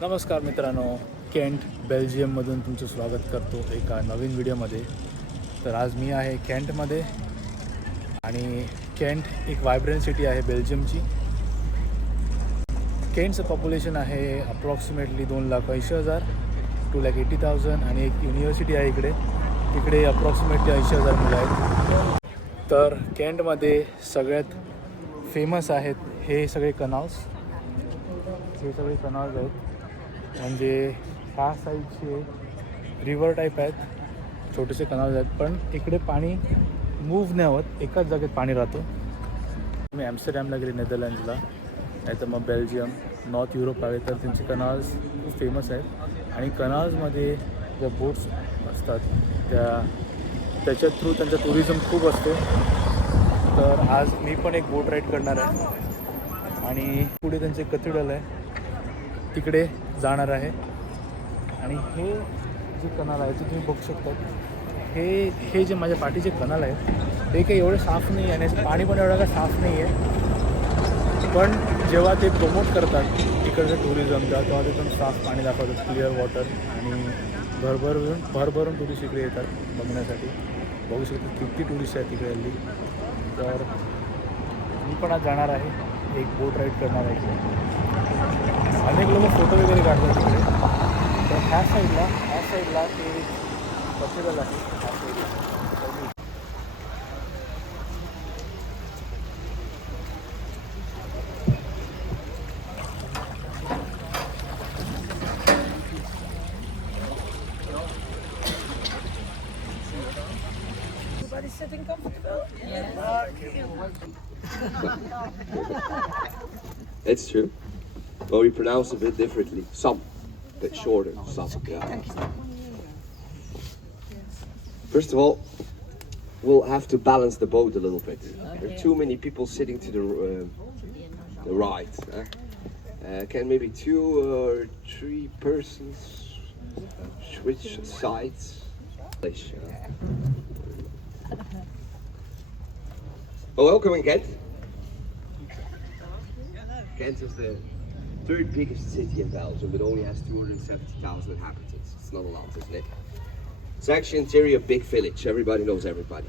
नमस्कार मित्रांनो, केंट बेल्जियममधून तुमचं स्वागत करतो एका नवीन व्हिडिओमध्ये. तर आज मी आहे केंटमध्ये आणि केंट एक व्हायब्रंट सिटी आहे बेल्जियमची. केंटचं पॉप्युलेशन आहे अप्रॉक्सिमेटली 2,80,000 2,80,000 आणि एक युनिव्हर्सिटी आहे तिकडे अप्रॉक्सिमेटली 80,000 मुलं आहेत. तर केंटमध्ये सगळ्यात फेमस आहेत हे सगळे कनाल्स आहेत. म्हणजे ह्या साईडचे रिव्हर टाईप आहेत, छोटेसे कनाल्स आहेत, पण इकडे पाणी मूव्ह नाही होत, एकाच जागेत पाणी राहतो. मी ॲम्स्टरडॅमला गेले नेदरलँड्सला, नाही तर मग बेल्जियम, नॉर्थ युरोप आहे, तर त्यांचे कनाल्स खूप फेमस आहेत. आणि कनाल्समध्ये ज्या बोट्स असतात त्याच्या थ्रू त्यांचा टुरिझम खूप असतो. तर आज मी पण एक बोट राईड करणार आहे आणि पुढे त्यांचे कॅथेड्रल आहे तिकडे जाणार आहे. आणि हे जे कनाल आहे ते तुम्ही बघू शकता. हे जे माझ्या पाठीचे कनाल आहेत ते काही एवढे साफ नाही आहे आणि पाणी पण एवढं काय साफ नाही आहे, पण जेव्हा ते प्रमोट करतात इकडचं टुरिझम तेव्हा ते एकदम साफ पाणी दाखवतात, क्लिअर वॉटर, आणि भरभरून टुरिस्ट इकडे येतात बघण्यासाठी. बघू शकतो किती टुरिस्ट आहेत तिकडे हल्ली. तर मी पण आज जाणार आहे, एक बोट राईड करणार आहे इकडे. अनेक लोक फोटो वगैरे काढतात तिकडे. तर ह्या साईडला ते कॅथेड्रल आहे. ह्या साईडला Everybody's sitting comfortable? It's true. But we pronounce it a bit differently. Some. A bit shorter. Some. Yeah. First of all, we'll have to balance the boat a little bit. There are too many people sitting to the right. Can maybe 2 or 3 persons switch sides? Well, welcome in Ghent. Ghent is the third biggest city in Belgium, but only has 270,000 inhabitants. It's not a lot, isn't it? It's actually in theory a big village. Everybody knows everybody.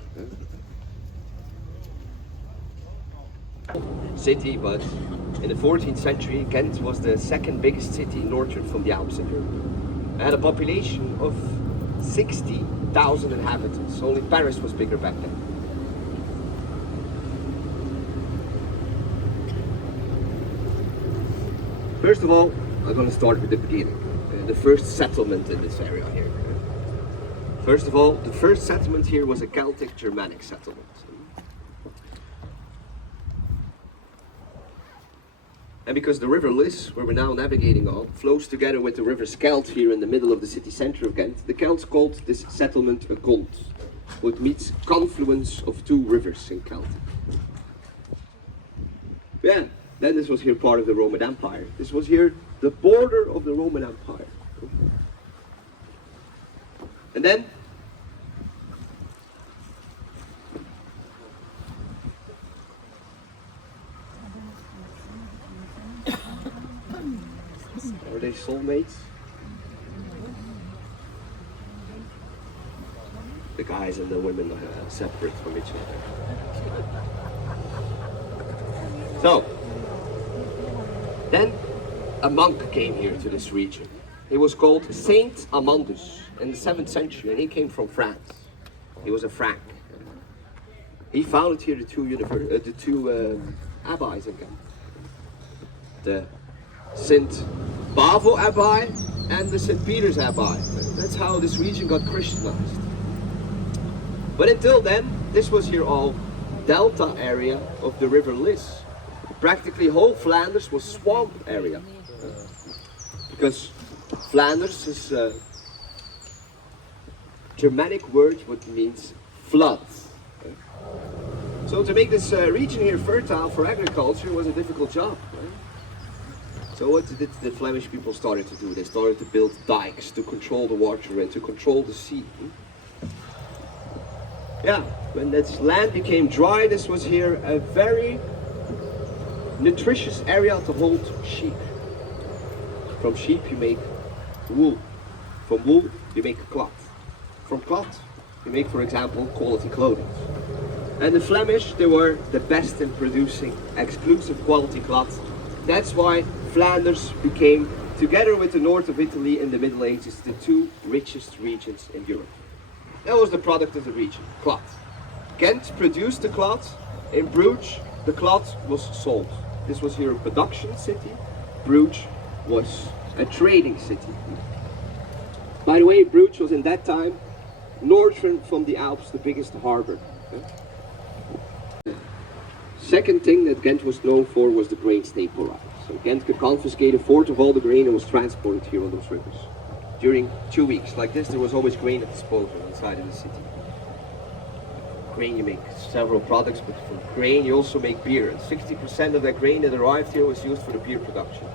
City, but in the 14th century, Ghent was the second biggest city northern from the Alps in Europe. It had a population of 60,000 inhabitants. Only Paris was bigger back then. First of all, I'm going to start with the beginning. The first settlement in this area here. First of all, the first settlement here was a Celtic Germanic settlement. And because the river Lys, where we're now navigating on, flows together with the river Scheldt here in the middle of the city center of Ghent, the Celts called this settlement a gond, which means confluence of 2 rivers in Celtic. Yeah. Then this was here part of the Roman Empire. This was here the border of the Roman Empire. And then are they soulmates? The guys and the women are separate from each other. So then a monk came here to this region. He was called Saint Amandus in the 7th century, and he came from France. He was a Frank. He founded here the two abbeys again. The St. Bavo Abbey and the St. Peter's Abbey. That's how this region got Christianized. But until then, this was here all delta area of the river Lys. Practically whole Flanders was swamp area, because Flanders is a Germanic word which means flood. So to make this region here fertile for agriculture was a difficult job. So what did the Flemish people started to do? They started to build dikes to control the water and to control the sea. Yeah, when this land became dry, this was here a very nutritious area to hold sheep. From sheep you make wool. From wool you make cloth. From cloth you make, for example, quality clothing. And the Flemish, they were the best in producing exclusive quality cloth. That's why Flanders became, together with the north of Italy in the Middle Ages, the two richest regions in Europe. That was the product of the region, cloth. Ghent produced the cloth. In Bruges, the cloth was sold. This was here a production city. Bruges was a trading city. By the way, Bruges was in that time, northern from the Alps, the biggest harbor. Second thing that Ghent was known for was the grain staple route. So Ghent could confiscate a fourth of all the grain and was transported here on those rivers. During 2 weeks like this, there was always grain at disposal inside of the city. Grain, you make several products, but from grain you also make beer. And 60% of that grain that arrived here was used for the beer production.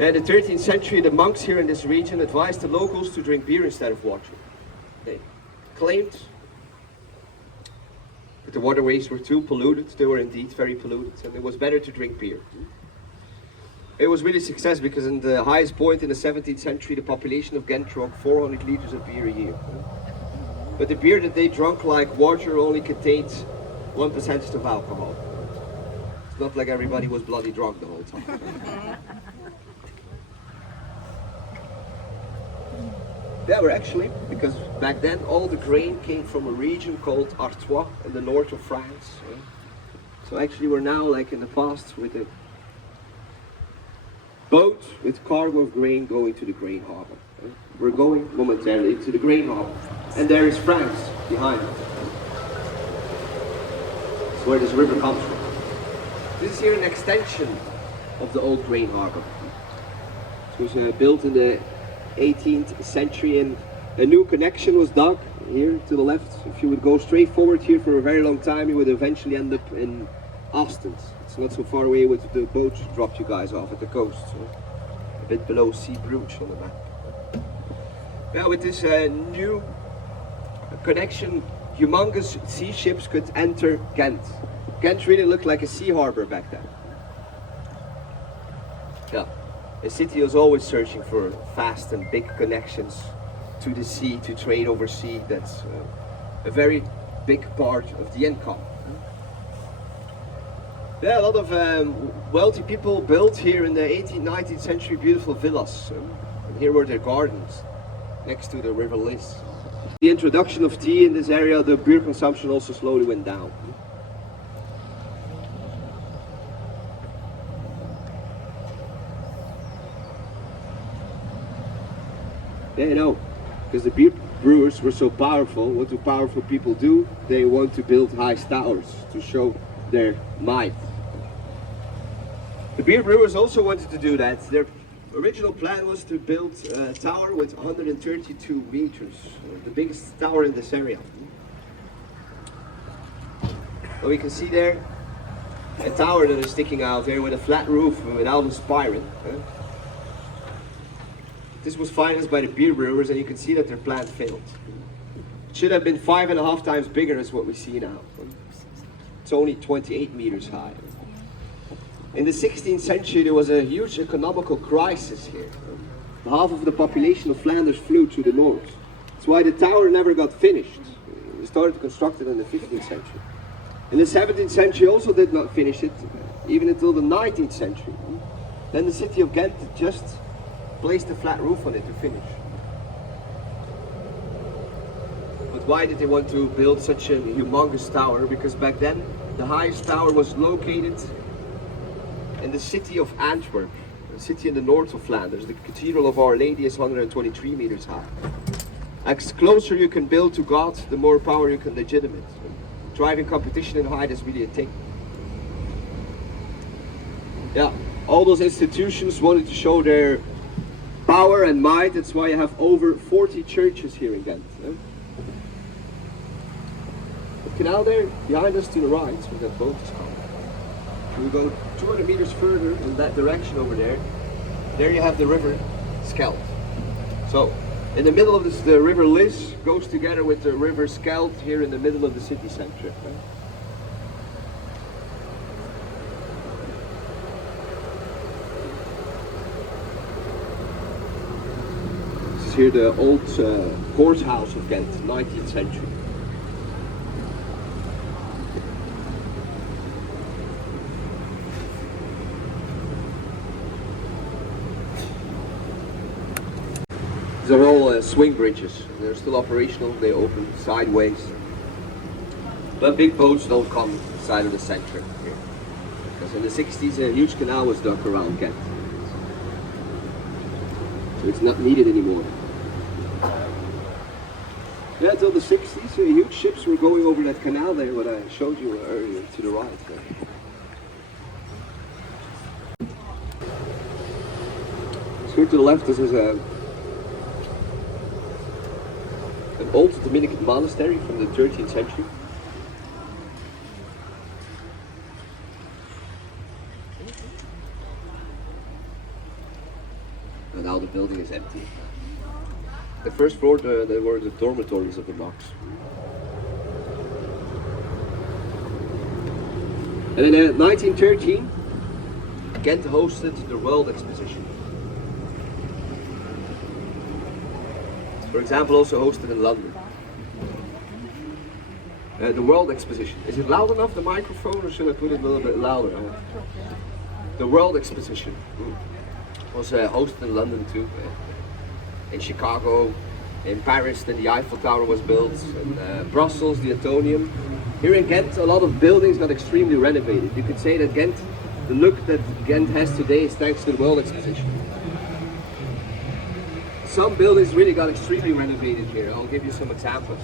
And in the 13th century, the monks here in this region advised the locals to drink beer instead of water. They claimed that the waterways were too polluted. They were indeed very polluted, and it was better to drink beer. It was really a success because in the highest point in the 17th century, the population of Ghent drank 400 liters of beer a year. But the beer that they drank, like water, only contained 1% of alcohol. It's not like everybody was bloody drunk the whole time. They were actually, because back then all the grain came from a region called Artois in the north of France. So actually we're now like in the past with a boat with cargo of grain going to the grain harbor. We're going momentarily to the grain harbor. And there is France behind us. That's where this river comes from. This is here an extension of the old grain harbor. It was built in the 18th century, and a new connection was dug here to the left. If you would go straight forward here for a very long time, you would eventually end up in Ostend. It's not so far away with the boat dropped you guys off at the coast, so a bit below Sea Bruges on the map. Now with this new connection, humongous sea ships could enter Ghent. Ghent really looked like a sea harbor back then. Yeah. The city was always searching for fast and big connections to the sea, to trade overseas. That's a very big part of the income. Yeah, a lot of wealthy people built here in the 18th, 19th century beautiful villas. And here were their gardens next to the river Lys. The introduction of tea in this area, the beer consumption also slowly went down. Yeah, you know, because the beer brewers were so powerful, what do powerful people do? They want to build high towers to show their might. The beer brewers also wanted to do that. Their original plan was to build a tower with 132 meters, the biggest tower in this area. Well, we can see there a tower that is sticking out there with a flat roof without a spire. This was financed by the beer brewers, and you can see that their plan failed. It should have been 5.5 times bigger as what we see now. It's only 28 meters high. In the 16th century, there was a huge economical crisis here. Half of the population of Flanders flew to the north. That's why the tower never got finished. We started to construct it in the 15th century. In the 17th century also did not finish it, even until the 19th century. Then the city of Ghent just placed a flat roof on it to finish. But why did they want to build such a humongous tower? Because back then the highest tower was located in the city of Antwerp, a city in the north of Flanders. The Cathedral of Our Lady is 123 meters high. As closer you can build to God, the more power you can legitimate. Driving competition in height is really a thing. Yeah, all those institutions wanted to show their power and might. That's why you have over 40 churches here in Ghent. The canal there behind us to the right, where that boat is called. We go 200 meters further in that direction over there. There you have the river Scheldt. So in the middle of this, the river Lys goes together with the river Scheldt here in the middle of the city center. here the old courthouse of Ghent, 19th century. These are all swing bridges. They're still operational. They open sideways. But big boats don't come inside of the center here. Because in the 60s a huge canal was dug around Ghent. So it's not needed anymore. Yeah, until the 60s, huge ships were going over that canal there, what I showed you earlier to the right. So here to the left, this is an old Dominican monastery from the 13th century. And now the building is empty. The first floor, there were the dormitories of the monks. And in 1913, Ghent hosted the World Exposition. For example, also hosted in London. The World Exposition. Is it loud enough, the microphone, or should I put it a little bit louder? The World Exposition was hosted in London too. In Chicago, in Paris, then the Eiffel Tower was built, in Brussels, the Atomium. Here in Ghent, a lot of buildings got extremely renovated. You could say that Ghent, the look that Ghent has today is thanks to the World Exposition. Some buildings really got extremely renovated here. I'll give you some examples.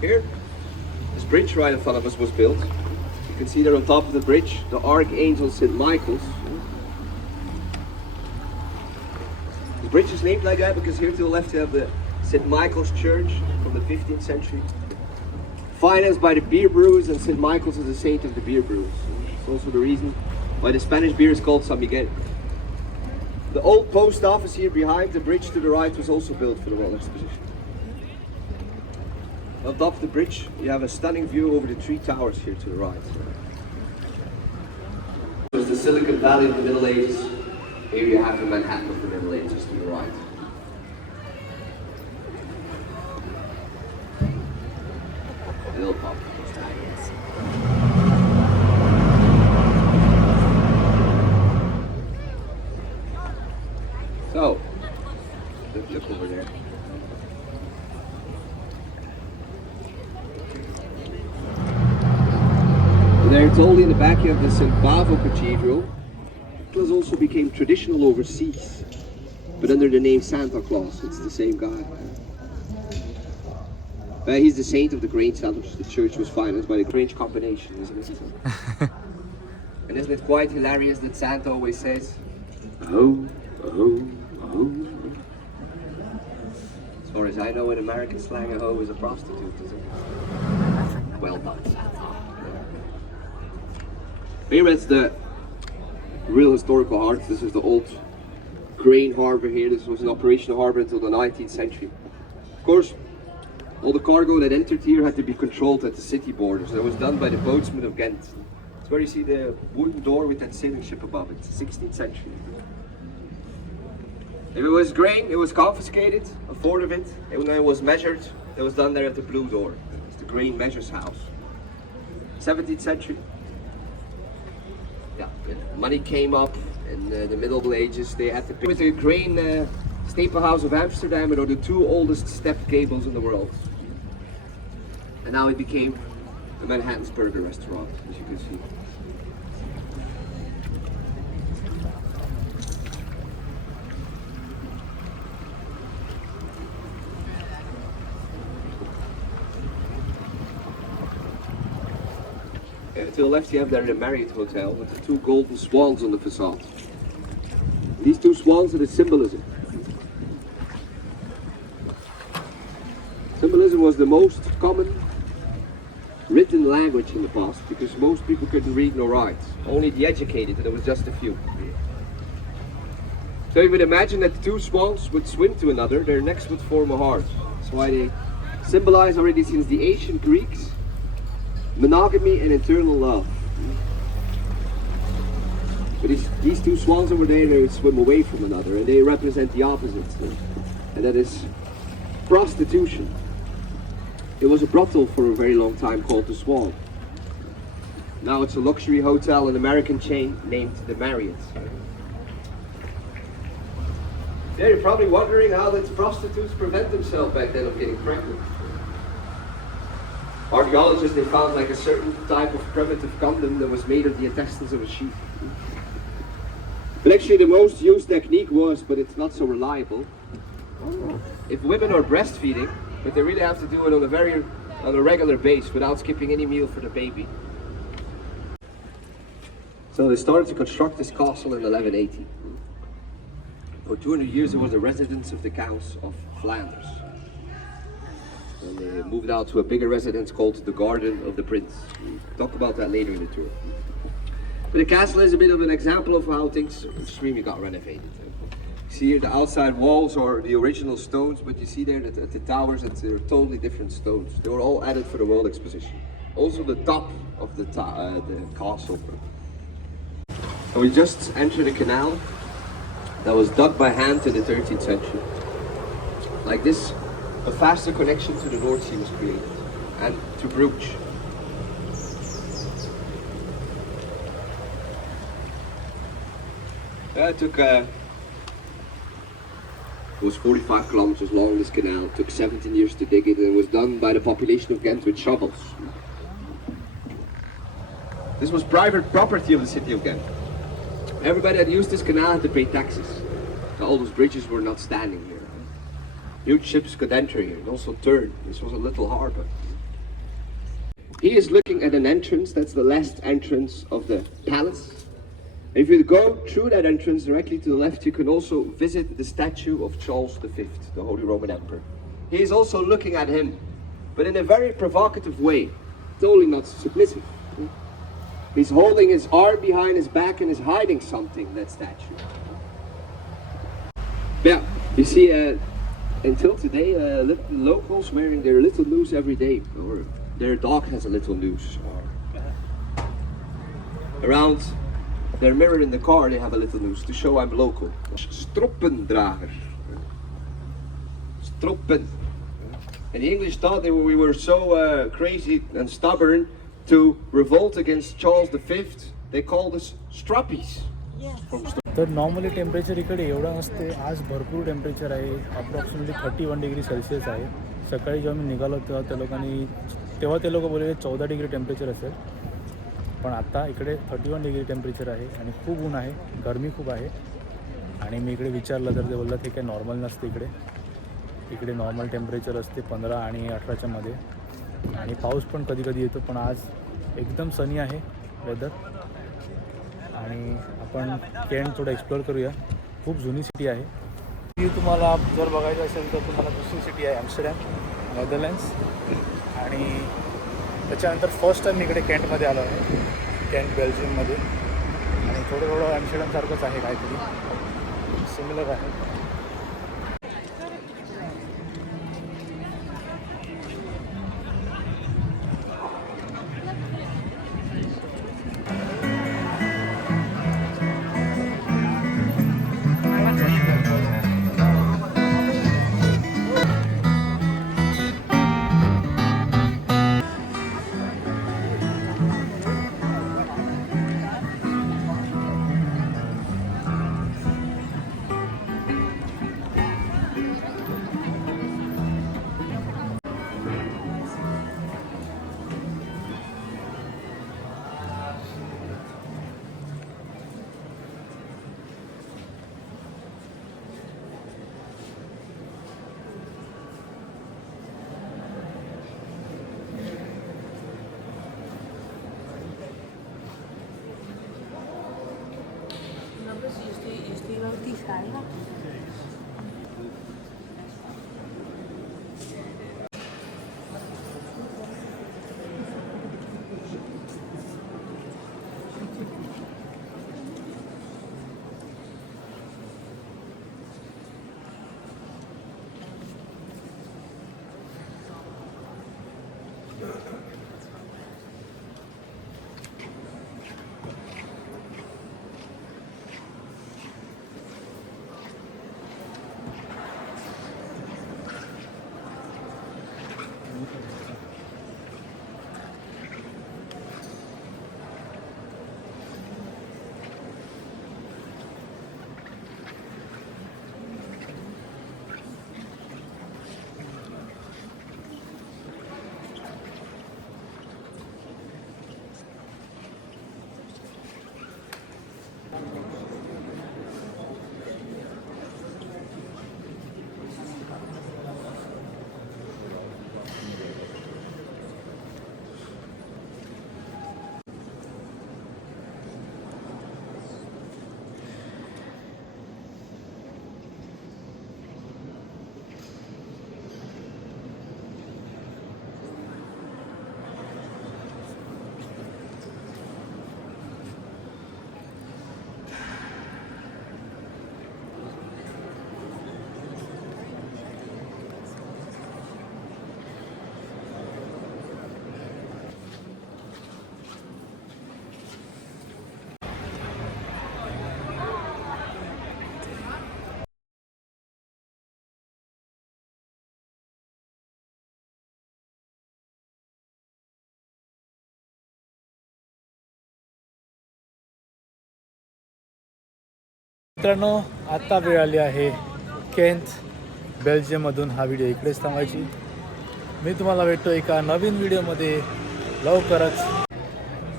Here, this bridge right in front of us was built. You can see there on top of the bridge, the Archangel St. Michael's. The bridge is named like that because here to the left you have the St. Michael's Church from the 15th century. Financed by the beer brewers, and St. Michael's is the saint of the beer brewers. It's also the reason why the Spanish beer is called San Miguel. The old post office here behind the bridge to the right was also built for the World Exposition. On top of the bridge, you have a stunning view over the three towers here to the right. There's the Silicon Valley of the Middle Ages. Here you have the Manhattan of the Middle Ages to the right. A little pop. So, let's look over there. There it's only in the back you have the St. Bavo Cathedral. It was also became traditional overseas, but under the name Santa Claus. It's the same guy. He's the saint of the grain sellers. The church was financed by the strange combination, isn't it? And isn't it quite hilarious that Santa always says, "Oh, oh, oh." As far as I know, in American slang, a hoe is a prostitute, isn't it? Well done, Santa. Here is the real historical heart. This is the old grain harbor here. This was an operational harbor until the 19th century. Of course, all the cargo that entered here had to be controlled at the city borders. That was done by the boatsmen of Ghent. It's where you see the wooden door with that sailing ship above it. It's the 16th century. If it was grain, it was confiscated, a fourth of it. And when it was measured, it was done there at the Blue Door. It's the grain measures house. 17th century. Yeah, money came up in the Middle Ages. They had to pay with the grain staple house of Amsterdam, and are the two oldest stepped gables in the world. And now it became a Manhattan's Burger restaurant, as you can see. To the left you have there the Marriott Hotel with the two golden swans on the facade. These two swans are the symbolism. Symbolism was the most common written language in the past because most people couldn't read nor write. Only the educated, and there was just a few. So you would imagine that the two swans would swim to another, their necks would form a heart. That's why they symbolize already since the ancient Greeks monogamy and eternal love. But these two swans over there, they swim away from another, and they represent the opposites. And that is prostitution. It was a brothel for a very long time called the Swan. Now it's a luxury hotel, an American chain named the Marriott. Yeah, you're probably wondering how did prostitutes prevent themselves back then of getting pregnant. Archaeologists, they found like a certain type of primitive condom that was made of the intestines of a sheep. But actually the most used technique was, but it's not so reliable, if women are breastfeeding, but they really have to do it on a regular base without skipping any meal for the baby. So they started to construct this castle in 1180. For 200 years it was the residence of the counts of Flanders. And they moved out to a bigger residence called the Garden of the Prince. We'll talk about that later in the tour. But the castle is a bit of an example of how things extremely got renovated. You see here the outside walls are the original stones, but you see there that at the towers they're totally different stones. They were all added for the World Exposition. Also the top of the castle. And we just entered a canal that was dug by hand in the 13th century. Like this, a faster connection to the North Sea was created, and to Bruges. It was 45 kilometers long, this canal. It took 17 years to dig it, and it was done by the population of Ghent with shovels. This was private property of the city of Ghent. Everybody that used this canal had to pay taxes. So all those bridges were not standing here. Huge ships could enter here and also turn. This was a little harbor. He is looking at an entrance. That's the last entrance of the palace. If you go through that entrance directly to the left, you can also visit the statue of Charles V, the Holy Roman Emperor. He is also looking at him, but in a very provocative way, totally not submissive. He's holding his arm behind his back and is hiding something, that statue. Yeah, you see, until today, locals wearing their little noose every day, or their dog has a little noose. Around their mirror in the car, they have a little noose to show I'm local. Stroppendrager. Stroppen. And the English thought that we were so crazy and stubborn to revolt against Charles V, they called us strappies. तर normally temperature इकडे एवढं नसते. आज भरपूर temperature आहे, approximately 31 degree Celsius आहे. सकाळी जेव्हा मी निघालो तेव्हा ते लोक बोलले 14 डिग्री टेम्परेचर असेल, पण आता इकडे 31 डिग्री टेम्परेचर आहे आणि खूप ऊन आहे, गरमी खूप आहे. आणि मी इकडे विचारलं तर ते बोललं ते काय नॉर्मल नसते. इकडे नॉर्मल टेम्परेचर असते 15 आणि 18च्या मध्ये, आणि पाऊस पण कधी कधी येतो. पण आज एकदम सनी आहे वेदर. आणि आपण केंट थोडं एक्सप्लोअर करूया. खूप जुनी सिटी आहे ती. तुम्हाला जर बघायचं असेल तर तुम्हाला दुसरी सिटी आहे ॲम्स्टरडॅम, नेदरलँड्स. आणि त्याच्यानंतर फर्स्ट टाईम इकडे केंटमध्ये आलो आहे, केंट बेल्जियममध्ये. आणि थोडं ॲम्स्टरडॅमसारखंच आहे, काहीतरी सिमिलर आहे. मित्रांनो, आता वेळ आली आहे केंट बेल्जियममधून हा व्हिडिओ इकडेच थांबायची. मी तुम्हाला भेटतो एका नवीन व्हिडिओमध्ये लवकरच.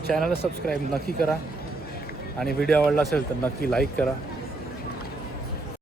चॅनलला सबस्क्राईब नक्की करा आणि व्हिडिओ आवडला असेल तर नक्की लाईक करा.